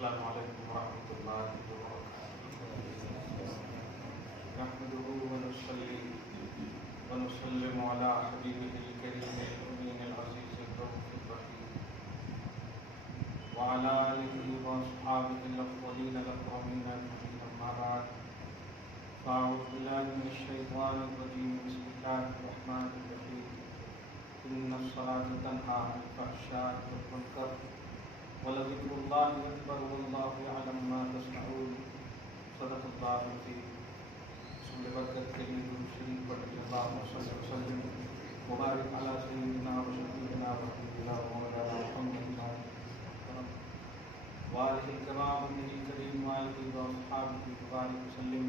السلام علیکم ورحمۃ اللہ وبرکاتہ۔ نحمده ونصلي ونسلم على حبیبہ الکریم الامین العزیز الرؤوف الرحیم وعلى آلہ واصحابہ الافضلین الاکرمین اجمعین، اما بعد فاعوذ باللہ من الشیطان الرجیم، بسم اللہ الرحمن الرحیم۔ ان الصلاة تنہی عن الفحشاء والمنکر ولذکر اللہ اکبر واللہ یعلم ما تصنعون۔ صدق اللہ العظیم۔ رسول برکت کے لیے درود شریف پڑھیں۔ اللہم صلی وسلم مبارک علی سیدنا و شفیعنا و حبیبنا و مولانا محمد وآلہ الکرام الکریم وآلہ واصحابہ وبارک وسلم۔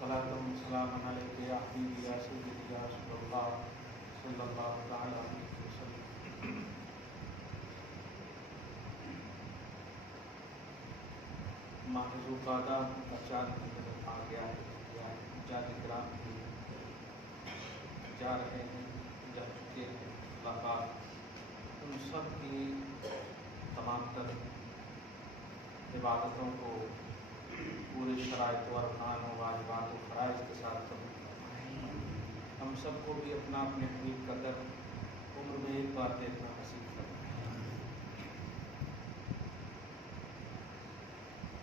صلاۃ و سلام علیک یا حبیبی یا سیدی یا رسول اللہ صلی اللہ تعالی علیہ وسلم۔ ماہ ذوالقعدہ کا چاند آ گیا ہے، یا جاد کرام بھی جا رہے ہیں، جا چکے ہیں۔ اللہ پاک ان سب کی تمام تر عبادتوں کو پورے شرائط و ارکان و واجبات و فرائض کے ساتھ قبول فرمائے۔ ہم سب کو بھی اپنا اپنے حبیب کا در عمر میں ایک بار دیکھنا نصیب فرمائے۔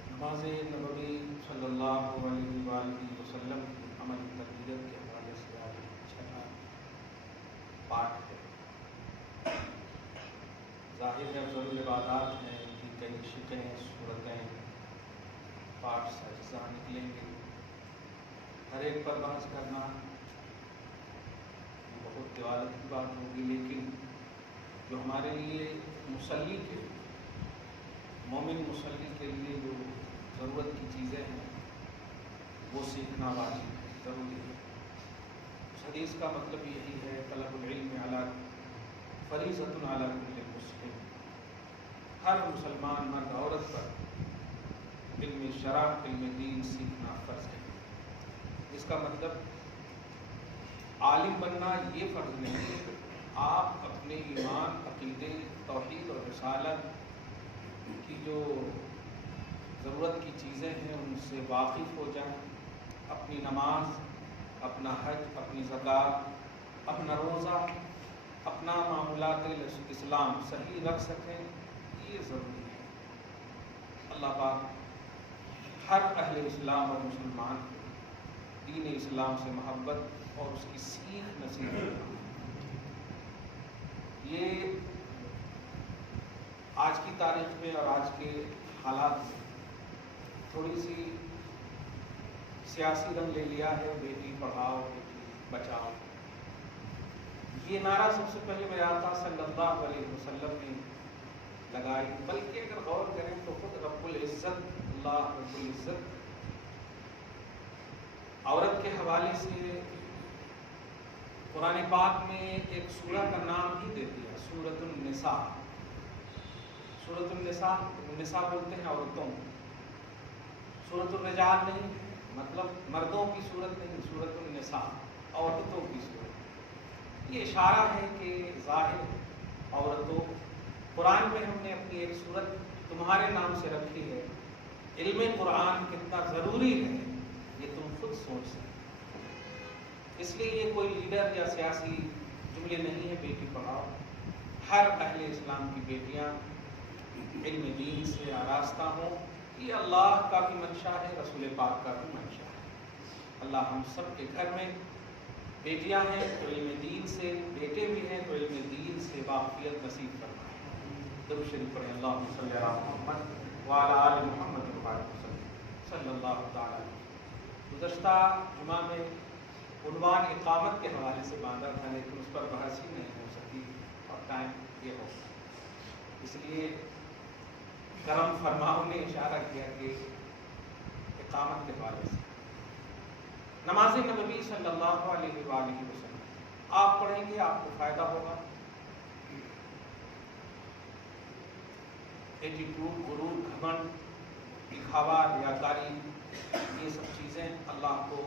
نماز نبوی صلی اللہ علیہ وآلہ وسلم کی عملی تربیت کے حوالے سے آج چھٹا پاٹ ہے۔ ظاہر ہے افضل العبادات ہیں، ان کی کئی شکلیں، صورتیں، پاٹ سے اجزاء نکلیں گے۔ ہر ایک پر بحث کرنا بہت طوالت کی بات ہوگی، لیکن جو ہمارے لیے مصلی کے مومن مصلی کے لیے جو ضرورت کی چیزیں ہیں وہ سیکھنا واجب ہے، ضروری ہے۔ اس حدیث کا مطلب یہی ہے، طلب العلم علی فریضۃ علی کل مسلم، ہر مسلمان مرد عورت پر علم شرع، علم دین سیکھنا فرض ہے۔ اس کا مطلب عالم بننا یہ فرض نہیں ہے، آپ اپنے ایمان، عقیدے، توحید اور رسالت کی جو ضرورت کی چیزیں ہیں ان سے واقف ہو جائیں، اپنی نماز، اپنا حج، اپنی زکوٰۃ، اپنا روزہ، اپنا معاملات اسلام صحیح رکھ سکیں، یہ ضروری ہے۔ اللہ پاک ہر اہل اسلام اور مسلمان کو دین اسلام سے محبت اور اس کی سیکھ نصیب کرنا۔ یہ آج کی تاریخ میں اور آج کے حالات میں تھوڑی سی سیاسی رنگ لے لیا ہے، بیٹی پڑھاؤ بیٹی بچاؤ۔ یہ نعرہ سب سے پہلے میرے آقا صلی اللہ علیہ وسلم نے لگائی، بلکہ اگر غور کریں تو خود رب العزت، اللہ رب العزت عورت کے حوالے سے قرآن پاک میں ایک سورہ کا نام ہی دے دیا، سورۃ النساء۔ سورۃ النساء، نساء بولتے ہیں عورتوں، سورۃ الرجال نہیں، مطلب مردوں کی صورت نہیں، سورۃ النساء عورتوں کی صورت۔ یہ اشارہ ہے کہ ظاہر عورتوں، قرآن میں ہم نے اپنی ایک صورت تمہارے نام سے رکھی ہے۔ علم قرآن کتنا ضروری ہے یہ تم خود سوچ سکتے۔ اس لیے یہ کوئی لیڈر یا سیاسی جملے نہیں ہے، بیٹی پڑھاؤ۔ ہر اہل اسلام کی بیٹیاں علم دین سے آراستہ ہوں، یہ اللہ کا بھی منشا ہے، رسول پاک کا بھی منشا ہے۔ اللہ ہم سب کے گھر میں بیٹیاں ہیں تو علم دین سے، بیٹے بھی ہیں تو علم دین سے واقفیت نصیب فرمائے۔ درود شریف پڑھیں، اللہم صلی علی محمد وعلی آل محمد وبارک وسلم صلی اللہ تعالی علیہ۔ گزشتہ جمعہ میں عنوان اقامت کے حوالے سے باندھا تھا، لیکن اس پر بحث ہی نہیں ہو سکی اور ٹائم یہ ہو گیا، اس لیے کرم فرماؤ نے اشارہ کیا کہ اقامت کے حوالے سے نماز نبوی صلی اللہ علیہ وآلہ وسلم آپ پڑھیں گے، آپ کو فائدہ ہوگا۔ ایٹیٹیوڈ، غرور، گھمنڈ، دکھاوا، ریاکاری، یہ سب چیزیں اللہ کو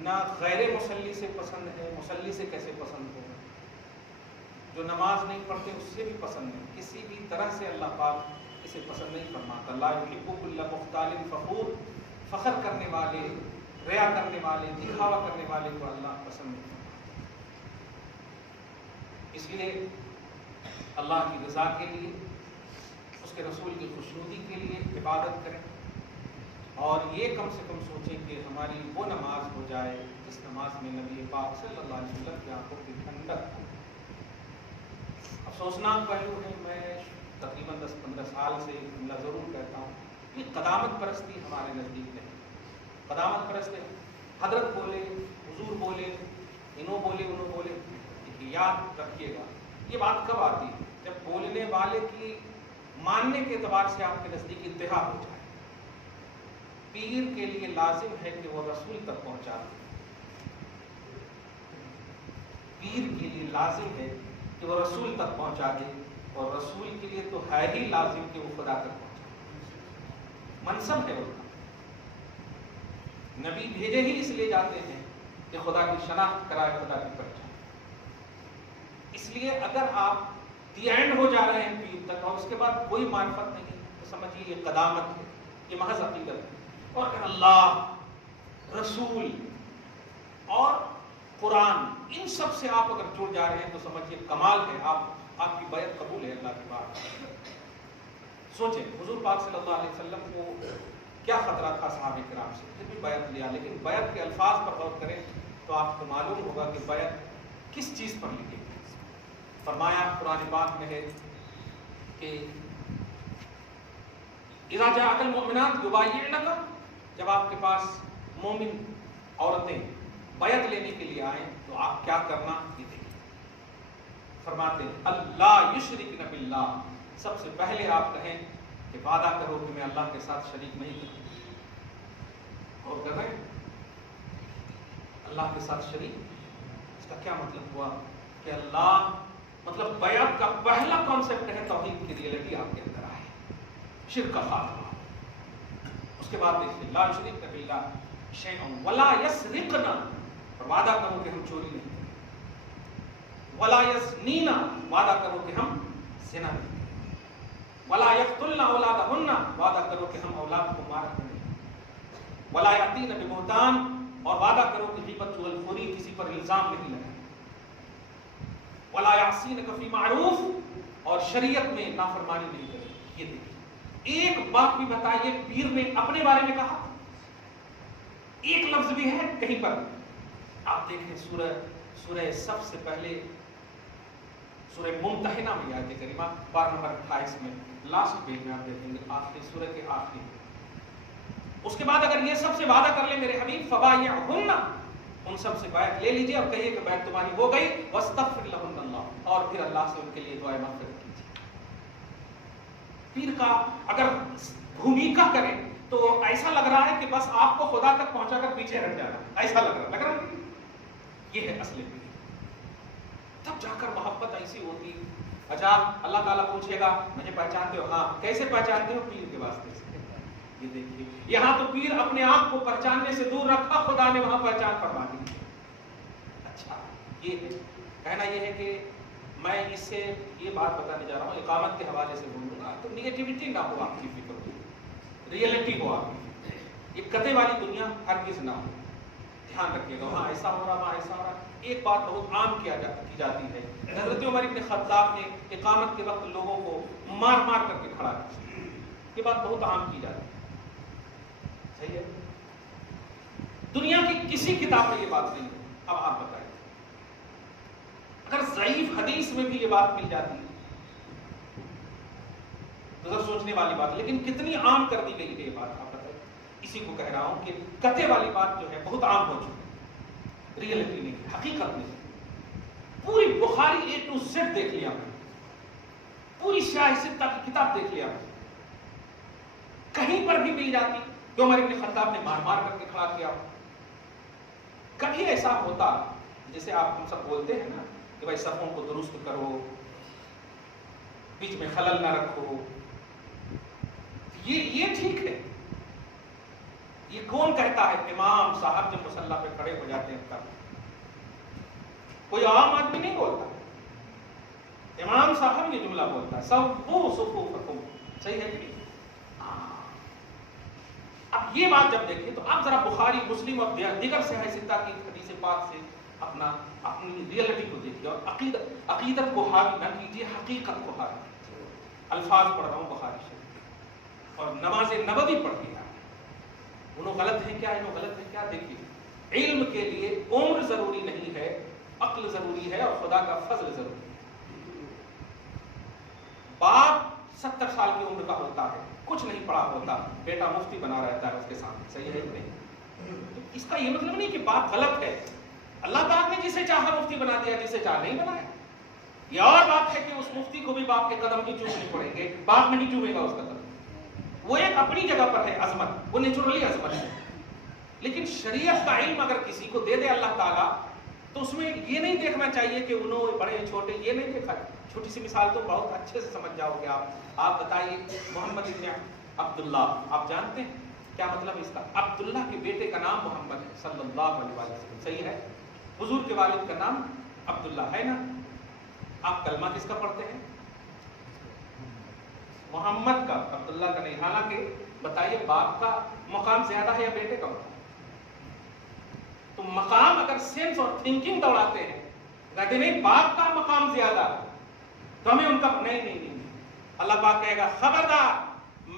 نہ غیر مسلی سے پسند ہے، مسلی سے کیسے پسند ہو۔ جو نماز نہیں پڑھتے اس سے بھی پسند نہیں، کسی بھی طرح سے اللہ پاک اسے پسند نہیں فرماتا. لا یحب کل مختال فخور، فخر کرنے والے، ریا کرنے والے، دکھاوا کرنے والے کو اللہ پسند نہیں فرماتا. اس لیے اللہ کی رضا کے لیے، اس کے رسول کی خوشنودی کے لیے عبادت کریں، اور یہ کم سے کم سوچیں کہ ہماری وہ نماز ہو جائے جس نماز میں نبی پاک صلی اللہ علیہ وسلم کی آنکھوں کی ٹھنڈک ہو. افسوسناک پہلو ہے، میں تقریباً 10-15 سال سے جملہ ضرور کہتا ہوں، یہ قدامت پرستی ہمارے نزدیک نہیں. قدامت پرست حضرت بولے، حضور بولے، انہوں بولے، انہوں بولے. یاد رکھیے گا یہ بات کب آتی ہے؟ جب بولنے والے کی ماننے کے اعتبار سے آپ کے نزدیک انتہا ہو جائے. پیر کے لیے لازم ہے کہ وہ رسول تک پہنچا دے. پیر کے لیے لازم ہے کہ وہ رسول تک پہنچا دے، اور رسول کے لیے تو ہے ہی لازم کہ وہ خدا تک پہنچا دے. منصب ہے ان کا. نبی بھیجے ہی اس لیے جاتے ہیں کہ خدا کی شناخت کرائے، خدا کی پہچان. اس لیے اگر آپ دی اینڈ ہو جا رہے ہیں پیر تک اور اس کے بعد کوئی معرفت نہیں تو سمجھیے یہ قدامت ہے، یہ محض عقیدت ہے. اور اللہ، رسول اور قرآن، ان سب سے آپ اگر جڑ جا رہے ہیں تو سمجھیے کمال ہے، آپ کی بیعت قبول ہے اللہ کی بات. سوچیں حضور پاک صلی اللہ علیہ وسلم کو کیا خطرہ تھا صحابہ کرام سے، پھر بھی بیعت لیا. لیکن بیعت کے الفاظ پر غور کریں تو آپ کو معلوم ہوگا کہ بیعت کس چیز پر لکھی گئی. فرمایا قرآن پاک میں ہے کہ اذا جاءک المؤمنات یبایعنک، جب آپ کے پاس مومن عورتیں بیعت لینے کے لیے آئیں تو آپ کیا کرنا یہ دیکھیں. فرماتے ہیں اللہ یشرکن باللہ، سب سے پہلے آپ کہیں کہ وعدہ کرو کہ میں اللہ کے ساتھ شریک نہیں کروں. اور کر رہے ہیں اللہ کے ساتھ شریک. اس کا کیا مطلب ہوا کہ اللہ مطلب بیعت کا پہلا کانسیپٹ ہے توحید کی ریئلٹی آپ کے اندر آئے، شرک کا خاتمہ. اس کے بعد دیکھیے لا یشرکن باللہ شیئا ولا یسرقن، اور وعدہ کرو کہ ہم چوری نہیں کریں. ولا یزنین، وعدہ کرو کہ ہم زنا نہیں کریں. ولا یقتلن اولادہن، وعدہ کرو کہ ہم اولاد کو مارا کریں. ولا یاتین ببہتان، اور وعدہ کرو کہ غیبت چغلخوری کسی پر الزام نہیں لگائیں. ولا یعصینک فی معروف، اور شریعت میں نافرمانی نہیں کریں. یہ دیکھیں ایک بات بھی بتائیے پیر نے اپنے بارے میں کہا، ایک لفظ بھی ہے کہیں پر؟ آپ دیکھیں سورہ سب سے پہلے سورہ ممتحنہ میں آیت کریمہ بار نمبر 28 میں لاسٹ پیج میں آپ دیکھیں گے، آخری سورہ کے آخری. اس کے بعد اگر یہ سب سے وعدہ کر لیں میرے حبیب فبایعہن، ان سب سے بیعت لے لیجیے اور کہیے کہ بیعت تمہاری ہو گئی. واستغفر لہن اللہ، اور پھر اللہ سے ان کے لیے دعائیں مغفرت کیجیے. پیر کا اگر بھومیکا کریں تو ایسا لگ رہا ہے کہ بس آپ کو خدا تک پہنچا کر پیچھے ہٹ جانا، ایسا لگ رہا ہے. یہ ہے اصل پیر. تب جا کر محبت ایسی ہوتی. اچھا اللہ تعالیٰ پوچھے گا مجھے پہچانتے ہو؟ ہاں. کیسے پہچانتے ہو؟ پیر کے واسطے سے. یہ دیکھیے یہاں تو پیر اپنے آپ کو پہچاننے سے دور رکھا، خدا نے وہاں پہچان فرما دی. اچھا یہ ہے کہنا یہ ہے کہ میں اس سے یہ بات بتانے جا رہا ہوں، اقامت کے حوالے سے بولوں گا تو نیگیٹیوٹی نہ ہو آپ کی فکر ہو، ریئلٹی ہو آپ کی. یہ قطعے والی دنیا ہرگز نہ ہو. دھیان رکھیے گا وہاں ایسا ہو رہا، وہاں ایسا ہو رہا. ایک بات بہت عام کی جاتی ہے، حضرت عمر بن خطاب نے اقامت کے وقت لوگوں کو مار مار کر کے کھڑا کیا. یہ بات بہت عام کی جاتی ہے. صحیح ہے؟ دنیا کی کسی کتاب میں یہ بات نہیں ہے. اب آپ بتائیں اگر ضعیف حدیث میں بھی یہ بات مل جاتی ہے تو ذرا سوچنے والی بات ہے. لیکن کتنی عام کر دی گئی ہے یہ بات. آپ بتائیں. اسی کو کہہ رہا ہوں کہ قطعے والی بات جو ہے بہت عام ہو چکی ہے، ریئلٹی نہیں، حقیقت نہیں. پوری بخاری A to Z دیکھ لیا میں، پوری شاہ ستہ کی کتاب دیکھ لیا میں، کہیں پر بھی مل جاتی کہ عمر بن خطاب نے مار مار کر کے کھڑا کیا. کبھی ایسا ہوتا جیسے آپ ہم سب بولتے ہیں نا کہ بھائی صفوں کو درست کرو، بیچ میں خلل نہ رکھو، یہ ٹھیک ہے. یہ کون کہتا ہے؟ امام صاحب جب مصلی پہ کھڑے ہو جاتے ہیں تب. کوئی عام آدمی نہیں بولتا. امام صاحب یہ جملہ بولتا ہے سووا صفوفکم، صحیح ہے کہ اب یہ بات جب دیکھیں تو آپ ذرا بخاری مسلم اور دیگر صحیح ستہ کی حدیث پاک سے اپنی ریئلٹی کو دیکھیے اور عقیدت کو حاوی نہ کیجیے، حقیقت کو حاوی کیجیے۔ الفاظ پڑھ رہا ہوں بخاری شریف اور نماز نبوی پڑھ کے انہوں غلط ہے کیا، انہوں غلط ہے کیا؟ دیکھیے علم کے لیے عمر ضروری نہیں ہے، عقل ضروری ہے اور خدا کا فضل ضروری ہے۔ باپ 70 سال کی عمر کا ہوتا ہے، کچھ نہیں پڑھا ہوتا، بیٹا مفتی بنا رہتا ہے اس کے سامنے، صحیح ہے کہ نہیں؟ تو اس کا یہ مطلب نہیں کہ باپ غلط ہے، اللہ پاک نے جسے چاہا مفتی بنا دیا، جسے چاہا نہیں بنایا۔ یہ اور بات ہے کہ اس مفتی کو بھی باپ کے قدم نہیں چومنے پڑیں گے، باپ نہیں چومے گا اس قدم، وہ ایک اپنی جگہ پر ہے عظمت، وہ نیچرلی عظمت ہے۔ لیکن شریعت کا علم اگر کسی کو دے دے اللہ تعالیٰ تو اس میں یہ نہیں دیکھنا چاہیے کہ انہوں بڑے چھوٹے، یہ نہیں دیکھا۔ چھوٹی سی مثال تو بہت اچھے سے سمجھ جاؤ گے آپ بتائیے محمد ابن عبداللہ، آپ جانتے ہیں کیا مطلب اس کا؟ عبداللہ کے بیٹے کا نام محمد ہے صلی اللہ علیہ وسلم، صحیح ہے؟ حضور کے والد کا نام عبداللہ ہے نا؟ آپ کلمہ کس کا پڑھتے ہیں؟ محمد کا، عبداللہ کا نہیں۔ حالانکہ بتائیے باپ کا مقام زیادہ ہے یا بیٹے کا مقام؟ تو مقام اگر سینس اور تھنکنگ دوڑاتے ہیں، کہتے نہیں باپ کا مقام زیادہ ہے تو ہمیں ان کا نہیں۔ اللہ پاک کہے گا خبردار،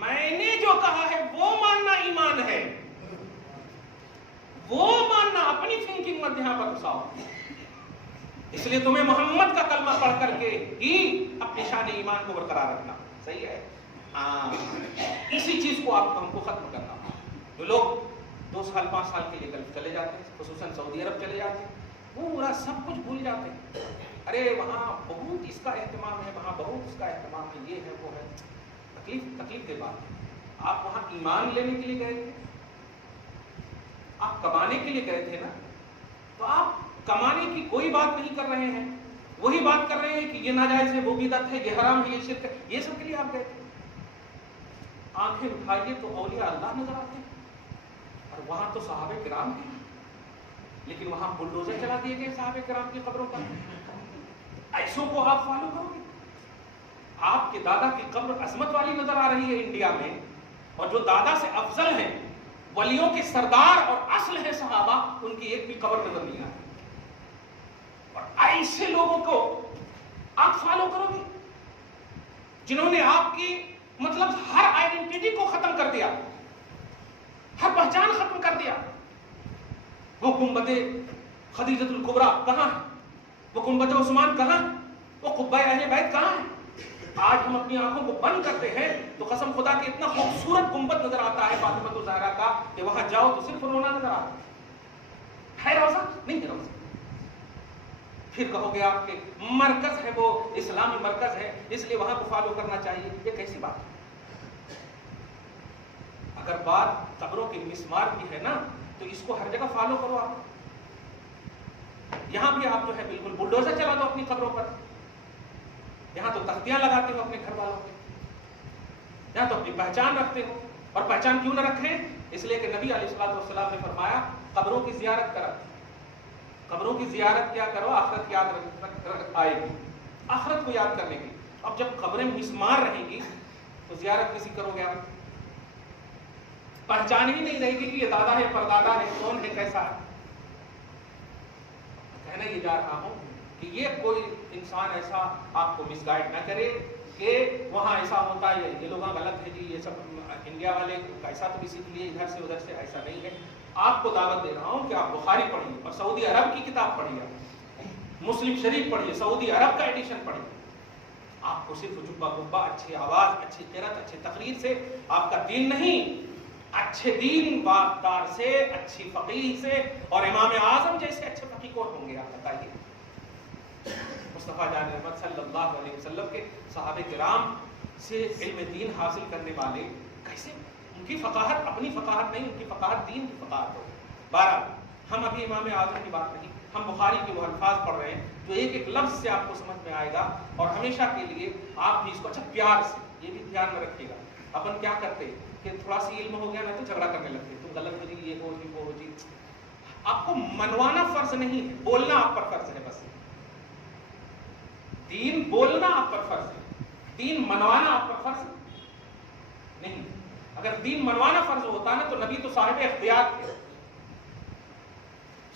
میں نے جو کہا ہے وہ ماننا ایمان ہے، وہ ماننا، اپنی تھنکنگ مت یہاں پر گھساؤ۔ اس لیے تمہیں محمد کا کلمہ پڑھ کر کے ہی اپنی شان ایمان کو برقرار رکھنا، صحیح ہے؟ اسی چیز کو ہم کو ختم کرنا۔ جو لوگ 2 سال 5 سال کے لیے گلف چلے جاتے ہیں، خصوصاً سعودی عرب چلے جاتے ہیں، وہ پورا سب کچھ بھول جاتے ہیں۔ ارے وہاں بہت اس کا اہتمام ہے، وہاں بہت اس کا اہتمام ہے، یہ ہے وہ ہے۔ تکلیف کے بات ہے۔ آپ وہاں ایمان لینے کے لیے گئے تھے، آپ کمانے کے لیے گئے تھے نا، تو آپ کمانے کی کوئی بات نہیں کر رہے ہیں، وہی بات کر رہے ہیں کہ یہ ناجائز ہے، وہ بدعت ہے، یہ حرام ہے، یہ شرک ہے، یہ سب کے لیے آپ گئے تھے۔ آنکھیں اٹھائیے تو اولیاء اللہ نظر آتے ہیں، اور وہاں تو صحابہ کرام تھے، لیکن وہاں بلڈوزر چلا دیے گئے صحابہ کرام کی قبروں پر۔ ایسوں کو آپ فالو کرو گے؟ آپ کے دادا کی قبر عظمت والی نظر آ رہی ہے انڈیا میں، اور جو دادا سے افضل ہیں، ولیوں کے سردار اور اصل ہیں صحابہ، ان کی ایک بھی قبر نظر نہیں آتی۔ اور ایسے لوگوں کو آپ فالو کرو گے جنہوں نے آپ کی مطلب ہر آئیڈینٹی کو ختم کر دیا، ہر پہچان ختم کر دیا۔ وہ گنبد خدیجۃ الکبریٰ کہاں ہے؟ وہ گنبد عثمان کہاں ہے؟ وہ قبہ اہل بیت کہاں ہے؟ آج ہم اپنی آنکھوں کو بند کرتے ہیں تو قسم خدا کہ اتنا خوبصورت گنبد نظر آتا ہے فاطمہ الزہرا کا کہ وہاں جاؤ تو صرف رونا نظر آتا ہے۔ روزہ نہیں ہے روزہ، پھر کہو گے آپ کے مرکز ہے، وہ اسلامی مرکز ہے اس لیے وہاں کو فالو کرنا چاہیے، یہ کیسی بات ہے؟ اگر بات قبروں کے مسمار کی ہے نا تو اس کو ہر جگہ فالو کرو۔ آپ یہاں بھی آپ جو ہے بالکل بلڈوزر چلا دو اپنی قبروں پر، یہاں تو تختیاں لگاتے ہو اپنے گھر والوں کے، یہاں تو اپنی پہچان رکھتے ہو۔ اور پہچان کیوں نہ رکھیں؟ اس لیے کہ نبی علیہ الصلوۃ نے فرمایا قبروں کی زیارت کرو، قبروں کی زیارت کیا کرو، آخرت یاد آئے گی، آخرت کو یاد کرنے کی۔ اب جب قبریں مسمار رہیں گی تو زیارت کسی کرو گے آپ؟ پہچان ہی نہیں رہے گی کہ یہ دادا ہے، پردادا ہے، کون ہے، کیسا ہے۔ کہنا یہ جا رہا ہوں کہ یہ کوئی انسان ایسا آپ کو مس گائیڈ نہ کرے کہ وہاں ایسا ہوتا ہے، یہ لوگ غلط ہے جی، یہ سب انڈیا والے ایسا تو کسی کے لیے ادھر سے ادھر سے ایسا نہیں ہے۔ آپ کو دعوت دے رہا ہوں کہ آپ بخاری پڑھیے اور سعودی عرب کی کتاب پڑھیے، مسلم شریف پڑھیے، سعودی عرب کا ایڈیشن پڑھیے۔ آپ کو صرف جبہ گبہ، اچھی آواز، اچھی قرات، اچھے تقریر سے آپ کا دین نہیں، اچھے دین دار سے، اچھی فقیہ سے، اور امام اعظم جیسے اچھے فقیہ کون ہوں گے آپ بتائیے؟ مصطفیٰ جان احمد صلی اللہ علیہ وسلم کے صحابہ کرام سے علم دین حاصل کرنے والے کیسے ان کی فقاہت اپنی فقاہت نہیں، ان کی فقاہت دین کی فقاہت ہو۔ بہرحال ہم ابھی امام اعظم کی بات نہیں، ہم بخاری کے وہ الفاظ پڑھ رہے ہیں جو ایک ایک لفظ سے آپ کو سمجھ میں آئے گا، اور ہمیشہ کے لیے آپ بھی اس کو اچھا پیار سے یہ بھی دھیان میں رکھیے گا۔ اپن کیا کرتے ہیں کہ تھوڑا سی علم ہو گیا نا تو جھگڑا کرنے لگتے ہیں، تم غلط ہو جی، یہ ہو جی، وہ ہو جی۔ آپ کو منوانا فرض نہیں ہے، بولنا آپ پر فرض ہے بس۔ دین بولنا آپ پر فرض ہے، دین منوانا آپ پر فرض نہیں۔ اگر دین منوانا فرض ہوتا نا تو نبی تو صاحب اختیار تھے،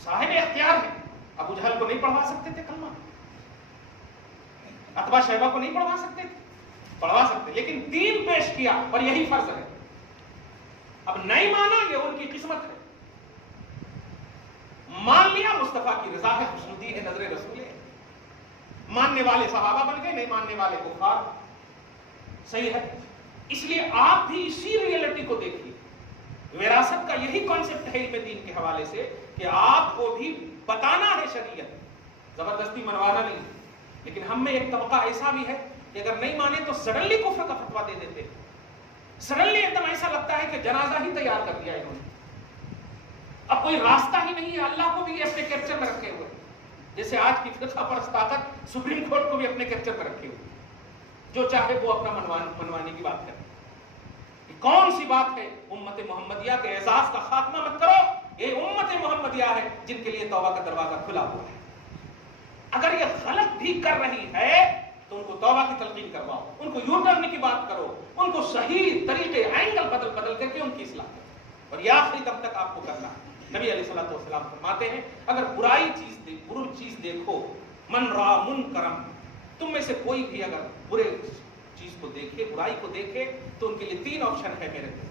صاحب اختیار ہیں۔ ابو جہل کو نہیں پڑھوا سکتے تھے کلمہ، عتبہ شیبہ کو نہیں پڑھوا سکتے تھے، پڑھوا سکتے، لیکن دین پیش کیا اور یہی فرض ہے۔ اب نہیں مانا یہ ان کی قسمت ہے، مان لیا مصطفیٰ کی رضا ہے، خوشنودی ہے، نظر رسول ہے۔ ماننے والے صحابہ بن گئے، نہیں ماننے والے کفار۔ صحیح ہے، اس لیے آپ بھی اسی ریئلٹی کو دیکھیے۔ وراثت کا یہی کانسیپٹ ہے علم دین کے حوالے سے کہ آپ کو بھی بتانا ہے شریعت، زبردستی منوانا نہیں۔ لیکن ہم میں ایک طبقہ ایسا بھی ہے کہ اگر نہیں مانے تو سڈنلی کفر کا فتویٰ دے دیتے، سڈنلی ایک دم ایسا لگتا ہے کہ جنازہ ہی تیار کر دیا انہوں نے، اب کوئی راستہ ہی نہیں ہے، اللہ کو بھی یہ اپنے کیپچر میں رکھے ہوئے، جیسے آج کی فرقہ پرست طاقت سپریم کورٹ کو بھی اپنے کیپچر میں رکھے ہوئے، جو چاہے وہ اپنا منوانے کی بات کرے۔ کون سی بات ہے امت محمدیہ کے اعزاز کا خاتمہ مت کرو، یہ امت محمدیہ ہے جن کے لیے توبہ کا دروازہ کھلا ہوا ہے۔ اگر یہ غلط بھی کر رہی ہے تو ان کو توبہ کی تلقین کرواؤ، ان کو یوں کرنے کی بات کرو، ان کو صحیح طریقے اینگل بدل کر کے ان کی اصلاح کرو، اور یہ آخری دم تک آپ کو کرنا ہے۔ نبی علیہ الصلوۃ والسلام فرماتے ہیں اگر بری چیز دیکھو، من را منکرم، تم میں سے کوئی بھی اگر برے چیز کو دیکھے، برائی کو دیکھے، تو ان کے لیے 3 آپشن ہے میرے کو۔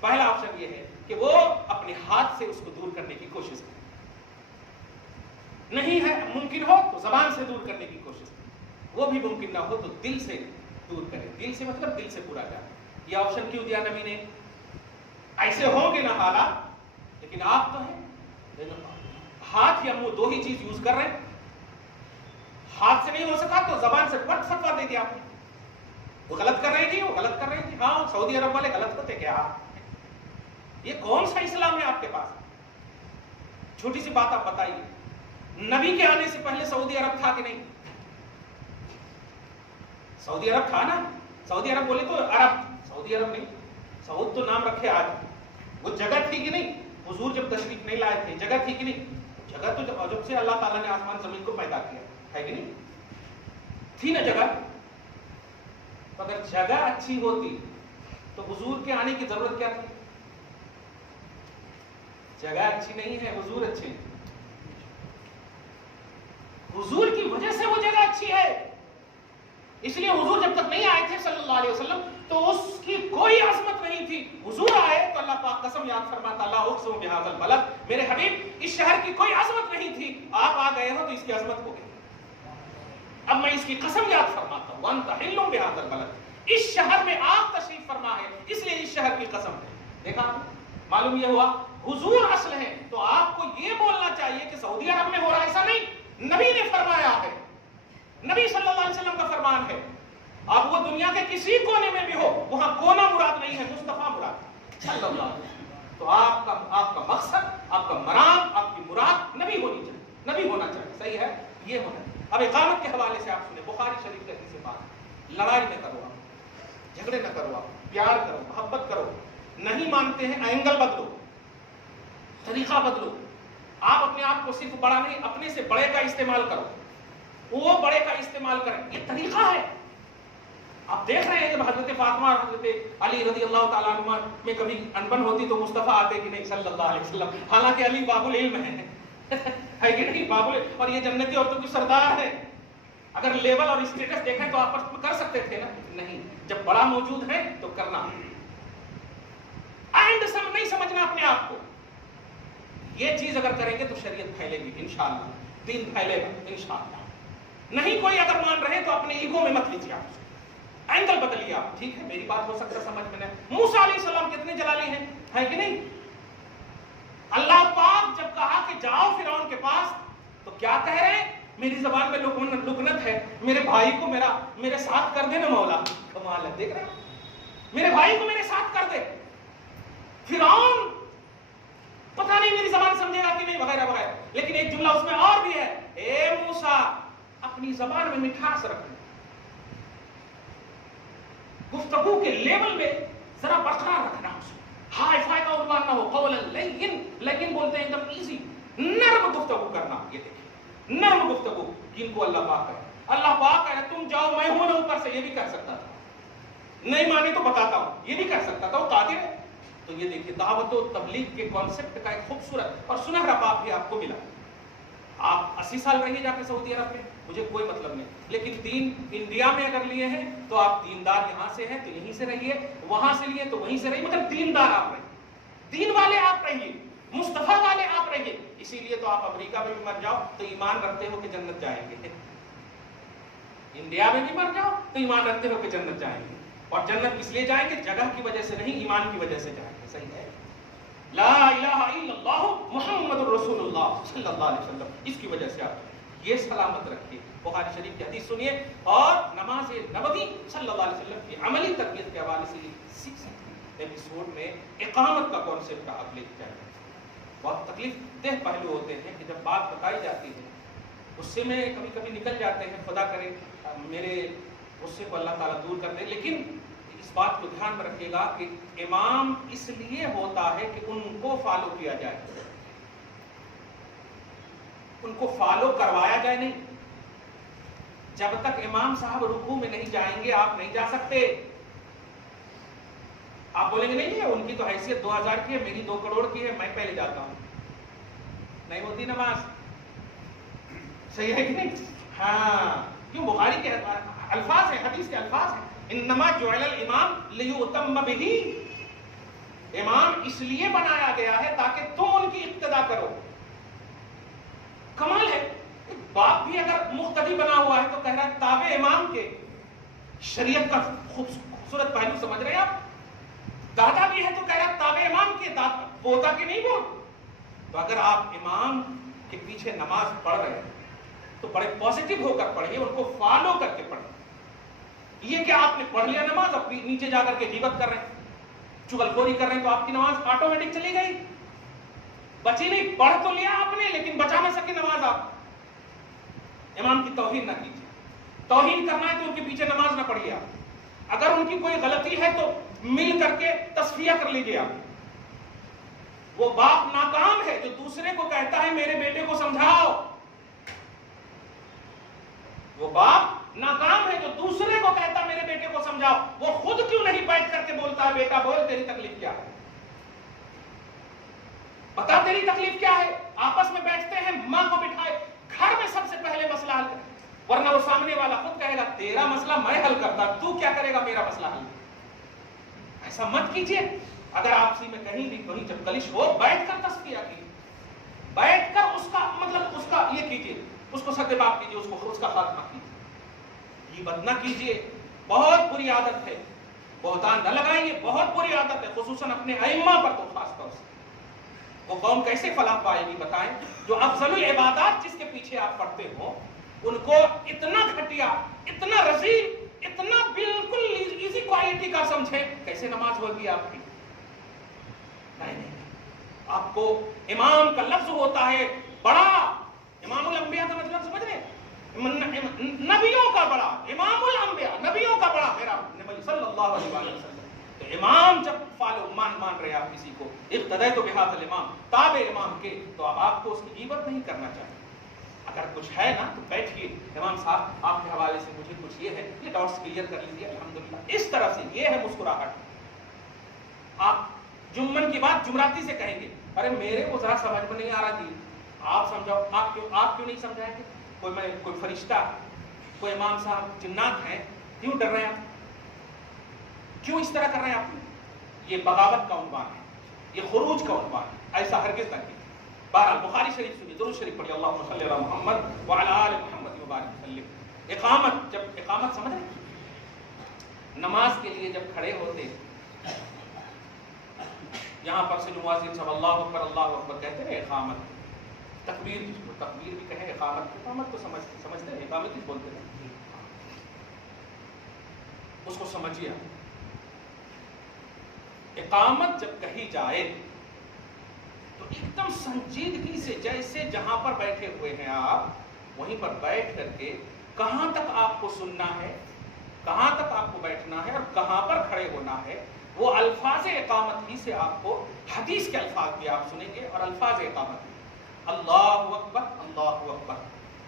پہلا آپشن یہ ہے کہ وہ اپنے ہاتھ سے اس کو دور کرنے کی کوشش کرے، نہیں ہے ممکن ہو تو زبان سے دور کرنے کی کوشش کرے، وہ بھی ممکن نہ ہو تو دل سے دور کرے۔ دل سے مطلب دل سے پورا جائے۔ یہ آپشن کیوں دیا نبی نے؟ ایسے ہوں گے نہ حالات، لیکن آپ تو ہیں ہاتھ یا منہ 2 ہی چیز یوز کر رہے ہیں۔ ہاتھ سے نہیں ہو سکا تو زبان سے پٹ فتویٰ دے دیا آپ نے، وہ غلط کر رہے تھے، وہ غلط کر رہے تھے، ہاں سعودی عرب والے غلط ہوتے کیا؟ یہ کون سا اسلام ہے آپ کے پاس؟ چھوٹی سی بات آپ بتائیے، نبی کے آنے سے پہلے سعودی عرب تھا کہ نہیں؟ سعودی عرب تھا نا؟ سعودی عرب بولے تو عرب، سعودی عرب نہیں، سعود تو نام رکھے آج، وہ جگہ تھی کہ نہیں؟ حضور جب تشریف نہیں لائے تھے جگہ تھی کہ نہیں؟ جگہ تو جب سے اللہ تعالیٰ نے آسمان زمین کو پیدا کیا ہے کہ نہیں؟ تھی نا جگہ؟ اگر جگہ اچھی ہوتی تو حضور کے آنے کی ضرورت کیا تھی؟ جگہ اچھی نہیں ہے، حضور اچھے ہیں، حضور کی وجہ سے وہ جگہ اچھی ہے۔ اس لیے حضور جب تک نہیں آئے تھے صلی اللہ علیہ وسلم تو اس کی کوئی عظمت نہیں تھی۔ حضور آئے تو اللہ پاک قسم یاد فرماتا، اللہ اقسم بہذا البلد، میرے حبیب اس شہر کی کوئی عظمت نہیں تھی، آپ آ گئے ہو تو اس کی عظمت ہو گئی۔ اب میں اس کی قسم یاد فرماتا ہوں، وانت حل بہذا البلد، اس شہر میں آپ تشریف فرما ہے، اس لیے اس شہر کی قسم ہے۔ دیکھا معلوم یہ ہوا حضور اصل ہے، تو آپ کو یہ بولنا چاہیے کہ سعودی عرب میں ہو رہا، ایسا نہیں، نبی نے فرمایا ہے، نبی صلی اللہ علیہ وسلم کا فرمان ہے۔ آپ وہ دنیا کے کسی کونے میں بھی ہو، وہاں کونا مراد نہیں ہے، مصطفیٰ مراد صلی اللہ علیہ وسلم۔ تو آپ کا مقصد، آپ کا مرام، آپ کی مراد نبی ہونی چاہیے، نبی ہونا چاہیے، صحیح ہے، یہ ہونا ہے۔ اب اقامت کے حوالے سے آپ سنیں، بخاری شریف کی سے بات، لڑائی نہ کرو آپ، جھگڑے نہ کرو آپ، پیار کرو، محبت کرو، نہیں مانتے ہیں اینگل بدلو، طریقہ بدلو، آپ اپنے آپ کو صرف بڑا نہیں، اپنے سے بڑے کا استعمال کرو، وہ بڑے کا استعمال کریں، یہ طریقہ ہے۔ آپ دیکھ رہے ہیں جب حضرت فاطمہ اور حضرت علی رضی اللہ تعالیٰ عنہ میں کبھی انبن ہوتی تو مصطفیٰ آتے کہ نہیں صلی اللہ علیہ وسلم، حالانکہ علی باب العلم ہے کہ نہیں، باب العلم، اور یہ جنتی عورتوں کی سردار ہے۔ اگر لیول اور اسٹیٹس دیکھیں تو آپ کر سکتے تھے نا، نہیں، جب بڑا موجود ہے تو کرنا، اینڈ سم نہیں سمجھنا اپنے آپ کو۔ یہ چیز اگر کریں گے تو شریعت پھیلے گی انشاءاللہ، دین پھیلے گا انشاءاللہ۔ نہیں کوئی اگر مان رہے تو اپنے ایگو میں مت لیجیے، آپ اینگل بدلیے آپ، ٹھیک ہے میری بات ہو سکتا ہے سمجھ میں نہیں۔ موسیٰ علیہ السلام کتنے جلالی ہیں، ہے کہ نہیں؟ اللہ پاک جب کہا کہ جاؤ فرعون کے پاس تو کیا کہہ رہے ہیں؟ میری زبان میں لکنت ہے، میرے بھائی کو میرے ساتھ کر دے نا مولا۔ کمال ہے، دیکھ رہے ہیں، میرے بھائی کو میرے ساتھ کر دے۔ فرعون پتہ نہیں میری زبان سمجھے گا کہ نہیں، وغیرہ وغیرہ، لیکن ایک جملہ اس میں اور بھی ہے، اے موسیٰ اپنی زبان میں مٹھاس رکھنا، گفتگو کے لیول میں ذرا برقرار رکھنا، ہائی فائی کا عنوان نہ ہو، قولا لیکن بولتے ہیں ایک دم ایزی، نرم گفتگو کرنا۔ یہ دیکھیں نرم گفتگو، جن کو اللہ پاک کرے، اللہ پاک کہہ رہا تم جاؤ میں ہوں نا اوپر سے، یہ بھی کر سکتا تھا، نہیں مانے تو بتاتا ہوں، یہ بھی کر سکتا تھا، وہ قادر ہے۔ تو یہ دیکھیے دعوت و تبلیغ کے کانسیپٹ کا ایک خوبصورت اور سنہرا باب بھی آپ کو ملا۔ آپ 80 سال رہیے جا کے سعودی عرب میں، مجھے کوئی مطلب نہیں، لیکن دین انڈیا میں اگر لیے ہیں تو آپ دیندار یہاں سے ہیں تو یہیں سے رہیے، وہاں سے لیے تو وہیں سے رہیے، مگر دیندار آپ رہیے، دین والے آپ رہیے، مصطفیٰ والے آپ رہیے۔ اسی لیے تو آپ امریکہ میں بھی مر جاؤ تو ایمان رکھتے ہو کہ جنت جائیں گے، انڈیا میں بھی مر جاؤ تو ایمان رکھتے ہو کہ جنت جائیں گے، اور جنت اس لیے جائیں گے جگہ کی وجہ سے نہیں، ایمان کی وجہ سے جائیں گے۔ صحیح ہے؟ لا الہ الا اللہ محمد الرسول اللہ صلی اللہ علیہ وسلم، اس کی وجہ سے آپ یہ سلامت رکھیے۔ بخاری شریف کی حدیث سنیے اور نماز نبوی صلی اللہ علیہ وسلم کی عملی تربیت کے حوالے سے سیکھ سکتے ہیں۔ ایپیسوڈ میں اقامت کا کانسیپٹ آپ لے جائیں، بہت تکلیف دہ پہلو ہوتے ہیں کہ جب بات بتائی جاتی ہے غصے میں کبھی کبھی نکل جاتے ہیں، خدا کرے میرے غصے کو اللہ تعالیٰ دور کر دے، لیکن اس بات کو دھیان میں رکھیے گا کہ امام اس لیے ہوتا ہے کہ ان کو فالو کیا جائے، ان کو فالو کروایا جائے نہیں۔ جب تک امام صاحب رکوع میں نہیں جائیں گے آپ نہیں جا سکتے۔ آپ بولیں گے نہیں ان کی تو حیثیت 2000 کی ہے، میری 2 کروڑ کی ہے، میں پہلے جاتا ہوں، نہیں ہوتی نماز۔ صحیح ہے کہ نہیں؟ ہاں، کیوں؟ بخاری کے الفاظ ہیں، حدیث کے الفاظ ہیں، انما جعل الامام لیؤتم بہ، امام اس لیے بنایا گیا ہے تاکہ تم ان کی اقتدا کرو۔ کمال ہے، باپ بھی اگر مقتدی بنا ہوا ہے تو کہہ رہا ہے تابع امام کے، شریعت کا خوبصورت پہلو سمجھ رہے ہیں آپ؟ دادا بھی ہے تو کہہ رہا ہے تابع امام کے، پوتا کے نہیں بول۔ تو اگر آپ امام کے پیچھے نماز پڑھ رہے ہیں تو بڑے پازیٹیو ہو کر پڑھیے، ان کو فالو کر کے پڑھیے۔ یہ کہ آپ نے پڑھ لیا نماز اور نیچے جا کر کے غیبت کر رہے ہیں، چغل خوری کر رہے ہیں، تو آپ کی نماز آٹومیٹک چلی گئی، بچی نہیں۔ پڑھ تو لیا آپ نے لیکن بچا نہ سکے نماز آپ۔ امام کی توہین نہ کیجیے، توہین کرنا ہے تو ان کے پیچھے نماز نہ پڑھیے آپ، اگر ان کی کوئی غلطی ہے تو مل کر کے تصفیہ کر لیجیے آپ۔ وہ باپ ناکام ہے جو دوسرے کو کہتا ہے میرے بیٹے کو سمجھاؤ، وہ باپ ناکام ہے جو دوسرے کو کہتا ہے میرے بیٹے کو سمجھاؤ، وہ خود کیوں نہیں بیٹھ کر کے بولتا ہے بیٹا بول تیری تکلیف کیا ہے، بتا تیری تکلیف کیا ہے۔ آپس میں بیٹھتے ہیں، ماں کو بٹھائے، گھر میں سب سے پہلے مسئلہ حل کرے، ورنہ وہ سامنے والا خود کہے گا تیرا مسئلہ میں حل کرتا، تو کیا کرے گا میرا مسئلہ حل۔ ایسا مت کیجیے۔ اگر آپسی میں کہیں بھی کہیں جب کلش ہو، بیٹھ کر تصفیہ کیجیے، بیٹھ کر اس کا مطلب اس کا یہ کیجیے، اس کو سد باب کیجیے، اس کا خاتمہ کیجیے، غیبت نہ کیجیے، بہت بری عادت ہے، بہتان نہ لگائیے، بہت بری عادت ہے، خصوصاً اپنے ائمہ پر تو خاص طور سے۔ وہ قوم کیسے فلاح پائے گی بتائیں، جو افضل العبادات جس کے پیچھے آپ پڑھتے ہو ان کو اتنا گھٹیا، اتنا رذیل، اتنا بالکل ایزی کوالٹی کا سمجھے، کیسے نماز ہوگی آپ کی؟ نہیں، آپ کو امام کا لفظ ہوتا ہے بڑا، امام الانبیاء کا مطلب سمجھ رہے ہیں؟ نبیوں کا بڑا، امام الانبیاء، نبیوں کا بڑا میرا نبی صلی اللہ علیہ وسلم۔ تو امام جب فالو مان رہے آپ کسی کو، اقتدیت بہذا الامام، تابع امام کے، تو اب آپ کو اس کی غیبت نہیں کرنا چاہیے۔ اگر کچھ ہے نا تو بیٹھیے، امام صاحب آپ کے حوالے سے مجھے کچھ یہ ہے، یہ ڈاؤٹس کلیئر کر لیجیے، الحمدللہ، اس طرح سے یہ ہے مسکراہٹ۔ آپ جمن کی بات جمراتی سے کہیں گے، ارے میرے کو ذرا سمجھ میں نہیں آ رہا جی، آپ سمجھاؤ، آپ کیوں نہیں سمجھائیں گے؟ کوئی فرشتہ، کوئی امام صاحب جنات ہیں، کیوں ڈر رہے ہیں آپ؟ کیوں اس طرح کر رہے ہیں آپ؟ یہ بغاوت کا عنوان ہے، یہ خروج کا عنوان ہے، ایسا ہرگز نہ کیجیے۔ بہرحال بخاری شریف سنیے، درود شریف پڑھیے، اللہم صلی علی محمد وعلی آل محمد وبارک وسلم۔ اقامت، جب اقامت سمجھ رہے ہیں، نماز کے لیے جب کھڑے ہوتے، یہاں پر سے جو مؤذن صاحب اللہ اکبر کہتے ہیں، اقامت، تکبیر بھی کہیں، اقامت کو سمجھتے ہیں، اقامت ہی بولتے ہیں، اس کو سمجھیے۔ اقامت جب کہی جائے تو ایک دم سنجیدگی سے، جیسے جہاں پر بیٹھے ہوئے ہیں آپ وہیں پر بیٹھ کر کے کہاں تک آپ کو سننا ہے، کہاں تک آپ کو بیٹھنا ہے اور کہاں پر کھڑے ہونا ہے، وہ الفاظ اقامت ہی سے آپ کو، حدیث کے الفاظ بھی آپ سنیں گے اور الفاظ اقامت بھی، اللہ اکبر اللہ اکبر،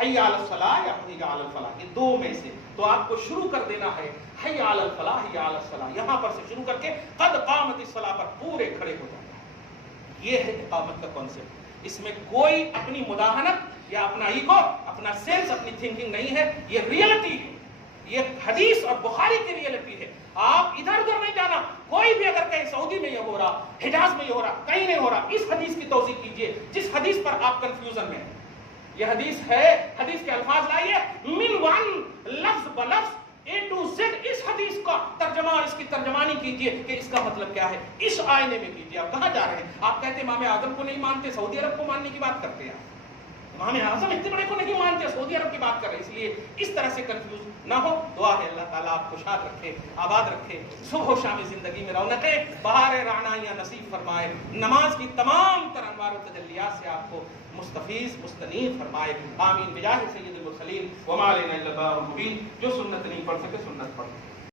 حی علی الصلاح یا حی علی الفلاح، یہ دو میں سے تو آپ کو شروع کر دینا ہے حی علی الفلاح حی علی الصلاح، یہاں پر سے شروع کر کے قد قامت الصلاح پر پورے کھڑے ہو جانا ہے۔ یہ ہے اقامت کا کانسیپٹ، اس میں کوئی اپنی مداہنت یا اپنا ایگو، اپنا سینس، اپنی تھنکنگ نہیں ہے، یہ ریئلٹی ہے، یہ حدیث اور بخاری کی ریئلٹی ہے۔ آپ ادھر ادھر نہیں جانا، کوئی بھی اگر کہیں سعودی میں یہ ہو رہا، حجاز میں یہ ہو رہا، کہیں نہیں ہو رہا، اس حدیث کی توضیح کیجئے جس حدیث پر آپ کنفیوژن میں ہیں۔ یہ حدیث ہے، حدیث کے الفاظ لائیے من ون لفظ بلفظ اے ٹو زیڈ، اس حدیث کا ترجمہ اور اس کی ترجمانی کیجئے کہ اس کا مطلب کیا ہے، اس آئینے میں کیجئے۔ آپ کہاں جا رہے ہیں؟ آپ کہتے ہیں امام اعظم کو نہیں مانتے، سعودی عرب کو ماننے کی بات کرتے ہیں۔ امام اعظم اتنے بڑے کو نہیں مانتے، سعودی عرب کی بات کر رہے ہیں۔ اس لیے اس طرح سے کنفیوز نہ ہو، دعا ہے اللہ تعالیٰ آپ کو شاد رکھے، آباد رکھے، صبح و شام زندگی میں رونقیں بہار رعنائیاں نصیب فرمائے، نماز کی تمام تر انوار و تجلیات سے آپ کو مستفیض مستنیر فرمائے، آمین بجاہ سید المرسلین وما علینا الا البلاغ المبین۔ جو سنت نہیں پڑھ سکے سنت پڑھ سکے۔